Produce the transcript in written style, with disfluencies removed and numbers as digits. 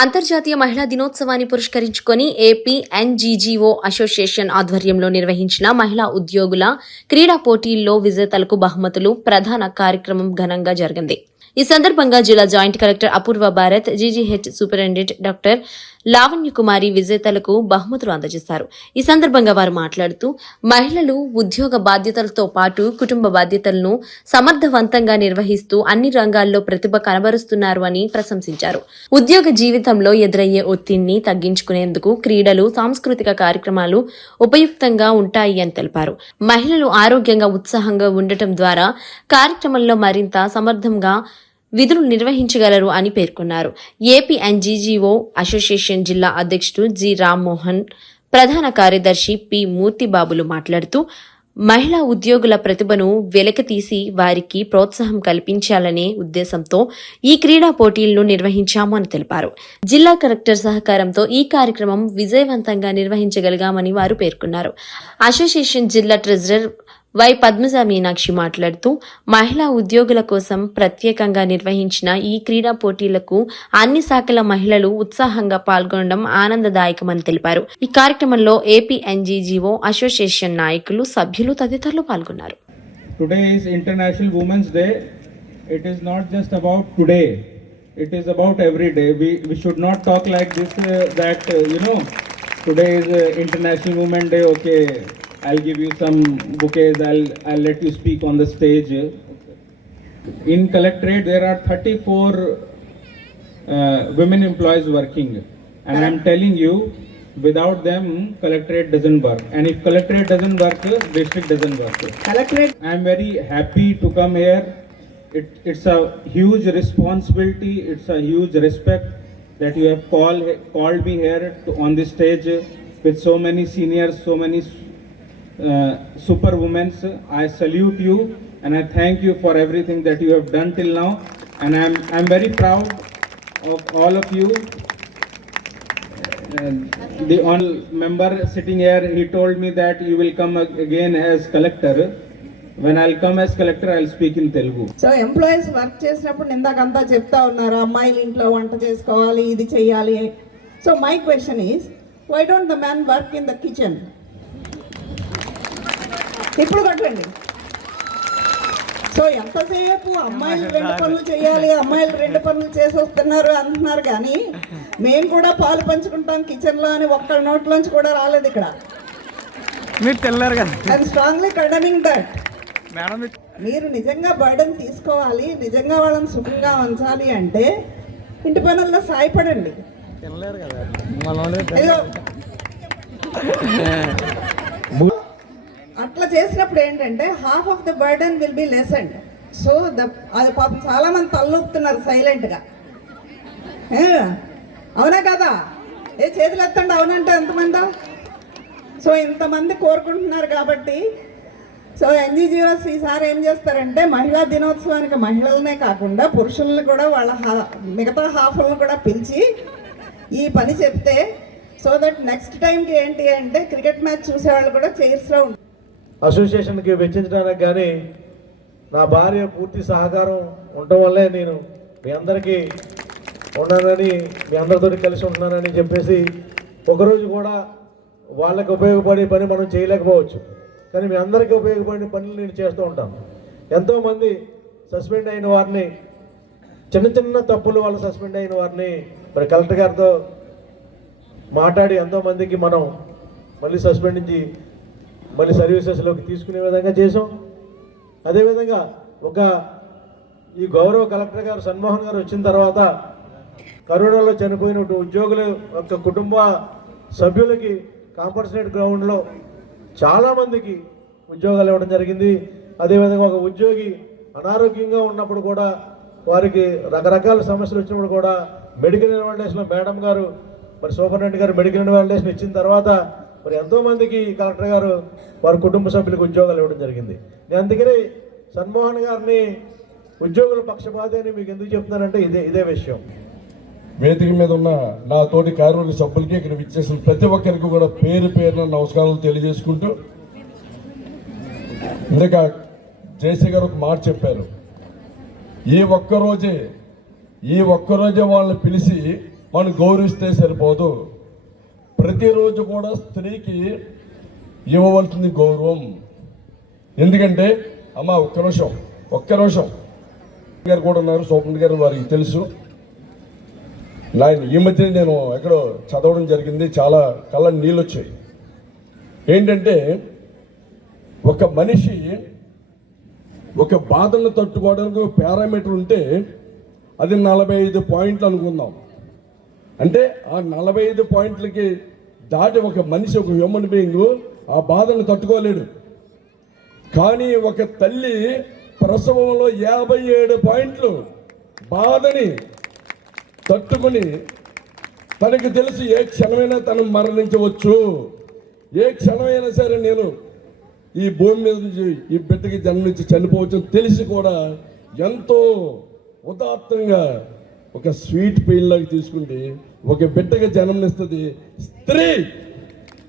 అంతర్జాతీయ మహిళా దినోత్సవాన్ని పురస్కరించుకొని ఏపీ ఎన్జీజీఓ అసోసియేషన్ ఆధ్వర్యంలో నిర్వహించిన మహిళా ఉద్యోగుల క్రీడా పోటీల్లో విజేతలకు బహుమతులు ప్రధాన కార్యక్రమం ఘనంగా జరిగింది. ఈ సందర్భంగా జిల్లా joint collector Apoorva Bharat, GGH superintendent doctor Lavanya Kumari విజేతలకు బహుమతులు అందజేశారు. ఈ సందర్భంగా వారు మాట్లాడుతూ మహిళలు ఉద్యోగ బాధ్యతలతో పాటు కుటుంబ బాధ్యతలను సమర్థవంతంగా నిర్వహిస్తూ అన్ని రంగాల్లో ప్రతిభ కనబరుస్తున్నారు అని ప్రశంసించారు. ఉద్యోగ జీవితంలో ఎదురయ్యే ఒత్తిడిని తగ్గించుకునేందుకు క్రీడలు, సాంస్కృతిక కార్యక్రమాలు ఉపయుక్తంగా ఉంటాయి అని తెలిపారు. మహిళలు ఆరోగ్యంగా, ఉత్సాహంగా ఉండటం ద్వారా కార్యక్రమంలో మరింత సమర్థంగా విధులు నిర్వహించగలరు అని పేర్కొన్నారు. ఏపీ ఎన్జీజీఓ అసోసియేషన్ జిల్లా అధ్యక్షుడు జి రామ్మోహన్, ప్రధాన కార్యదర్శి పి మూర్తిబాబులు మాట్లాడుతూ మహిళా ఉద్యోగుల ప్రతిభను వెలికితీసి వారికి ప్రోత్సాహం కల్పించాలనే ఉద్దేశంతో ఈ క్రీడా పోటీలను నిర్వహించాము అని తెలిపారు. జిల్లా కలెక్టర్ సహకారంతో ఈ కార్యక్రమం విజయవంతంగా నిర్వహించగలిగామని వారు పేర్కొన్నారు. అసోసియేషన్ జిల్లా ట్రెజరర్ వై పద్మజ మీనాక్షి మాట్లాడుతూ మహిళా ఉద్యోగుల కోసం ప్రత్యేకంగా నిర్వహించిన ఈ క్రీడా పోటీలకు అన్ని శాఖల మహిళలు ఉత్సాహంగా పాల్గొనడం ఆనందదాయకమని తెలిపారు. ఈ కార్యక్రమంలో ఏపీ ఎన్జీజీఓ అసోసియేషన్ నాయకులు, సభ్యులు తదితరులు పాల్గొన్నారు. Today is International Women's Day. It is not just about today. It is about every day. We should not talk like this that today is International Women's Day. Okay, I'll give you some bouquets, I'll let you speak on the stage. In Collectorate there are 34 women employees working, and I'm telling you, without them Collectorate doesn't work, and if Collectorate doesn't work, district doesn't work. Collectorate, I'm very happy to come here. It's a huge responsibility, it's a huge respect that you have called me here on this stage with so many seniors, so many superwomen. I salute you and I thank you for everything that you have done till now, and I'm very proud of all of you. The honorable member sitting here, he told me that you will come again as collector. When I'll come as collector, I'll speak in Telugu. So employees work చేసినప్పుడు ఇందాకంతా చెప్తా ఉన్నారు, అమ్మాయిలు ఇంట్లో వంట చేసుకోవాలి, ఇది చేయాలి. So my question is, why don't the men work in the kitchen? ఇప్పుడు కట్టండి. సో ఎంతసేపు అమ్మాయిలు 2 పనులు చేయాలి, అమ్మాయిలు 2 పనులు చేసి వస్తున్నారు అంటున్నారు, కానీ మేము కూడా పాలు పంచుకుంటాం కిచెన్లో అని ఒక్కళ్ళ నోట్లోంచి కూడా రాలేదు ఇక్కడ. మీరు తెల్లారు కదా. I'm strongly condemning that. మీరు నిజంగా బర్డెన్ తీసుకోవాలి, నిజంగా వాళ్ళని సుఖంగా ఉంచాలి అంటే ఇంటి పనుల్లో సాయపడండి. అట్లా చేసినప్పుడు ఏంటంటే half of the burden will be lessened. So అది పాపం చాలా మంది తలొప్పుతున్నారు సైలెంట్గా. అవునా కదా? చేతులు ఎత్తండి అవునంటే ఎంతమంది? సో ఇంతమంది కోరుకుంటున్నారు కాబట్టి సో ఎన్జీజీఓస్ ఈసారి ఏం చేస్తారంటే మహిళా దినోత్సవానికి మహిళలనే కాకుండా పురుషులను కూడా వాళ్ళ మిగతా హాఫ్లను కూడా పిలిచి ఈ పని చెప్తే సో దట్ నెక్స్ట్ టైంకి ఏంటి అంటే క్రికెట్ మ్యాచ్ చూసేవాళ్ళు కూడా చైర్స్లో ఉంటారు. అసోసియేషన్కి వెచ్చించడానికి కానీ నా భార్య పూర్తి సహకారం ఉండటం వల్లే నేను మీ అందరికీ ఉన్నానని, మీ అందరితో కలిసి ఉంటున్నానని చెప్పేసి ఒకరోజు కూడా వాళ్ళకి ఉపయోగపడే పని మనం చేయలేకపోవచ్చు, కానీ మీ అందరికీ ఉపయోగపడిన పనులు నేను చేస్తూ ఉంటాను. ఎంతోమంది సస్పెండ్ అయిన వారిని, చిన్న చిన్న తప్పులు వాళ్ళు సస్పెండ్ అయిన వారిని మరి కలెక్టర్ గారితో మాట్లాడి ఎంతోమందికి మనం మళ్ళీ సస్పెండ్ నుంచి మళ్ళీ సర్వీసెస్లోకి తీసుకునే విధంగా చేసాం. అదేవిధంగా ఈ గౌరవ కలెక్టర్ గారు సన్మోహన్ గారు వచ్చిన తర్వాత కరోనాలో చనిపోయిన ఉద్యోగుల యొక్క కుటుంబ సభ్యులకి కాంపన్సేట్ గ్రౌండ్లో చాలామందికి ఉద్యోగాలు ఇవ్వడం జరిగింది. అదేవిధంగా ఒక ఉద్యోగి అనారోగ్యంగా ఉన్నప్పుడు కూడా వారికి రకరకాల సమస్యలు వచ్చినప్పుడు కూడా మెడికల్ ఇన్వాలిడేషన్లో మేడం గారు మరి సూపరింటెండెంట్ గారు మెడికల్ ఇన్వాలిడేషన్ ఇచ్చిన తర్వాత మరి ఎంతోమందికి కలెక్టర్ గారు వారి కుటుంబ సభ్యులకు ఉద్యోగాలు ఇవ్వడం జరిగింది. నేను అందుకని సన్మోహన్ గారిని ఉద్యోగుల పక్షపాతి అని మీకు ఎందుకు చెప్తున్నానంటే ఇదే విషయం. వేదిక మీద ఉన్న నా తోటి కార్యవర్గ సభ్యులకి, ఇక్కడ విచ్చేసిన ప్రతి ఒక్కరికి కూడా పేరు పేరున నమస్కారాలు తెలియజేసుకుంటూ, ఇందాక జయశ్రీ గారు ఒక మాట చెప్పారు, ఈ ఒక్కరోజే వాళ్ళని పిలిచి మనం గౌరవిస్తే సరిపోదు. ప్రతిరోజు కూడా స్త్రీకి ఇవ్వవలసింది గౌరవం. ఎందుకంటే అమ్మ ఒక్క నిమిషం గారు కూడా ఉన్నారు, సోపన్ గారు, వారికి తెలుసు. ఈ మధ్య నేను ఎక్కడో చదవడం జరిగింది, చాలా కళ్ళ నీళ్ళు వచ్చాయి. ఏంటంటే ఒక మనిషి ఒక బాధను తట్టుకోవడానికి ఒక పారామీటర్ ఉంటే అది 45 పాయింట్లు అనుకుందాం. అంటే ఆ 45 పాయింట్లకి దాటి ఒక మనిషి, ఒక హ్యూమన్ బీయింగ్ ఆ బాధను తట్టుకోలేడు. కానీ ఒక తల్లి ప్రసవంలో 57 పాయింట్లు బాధని తట్టుకుని తనకి తెలిసి ఏ క్షణమైనా తను మరణించవచ్చు, ఏ క్షణమైనా సరే నేను ఈ భూమి మీద నుంచి ఈ బిడ్డకి జన్మించి చనిపోవచ్చు తెలిసి కూడా ఎంతో ఉదాత్తంగా ఒక స్వీట్ పెయిన్ లాగా తీసుకుంటే ఒక బిడ్డకి జన్మనిస్తుంది స్త్రీ.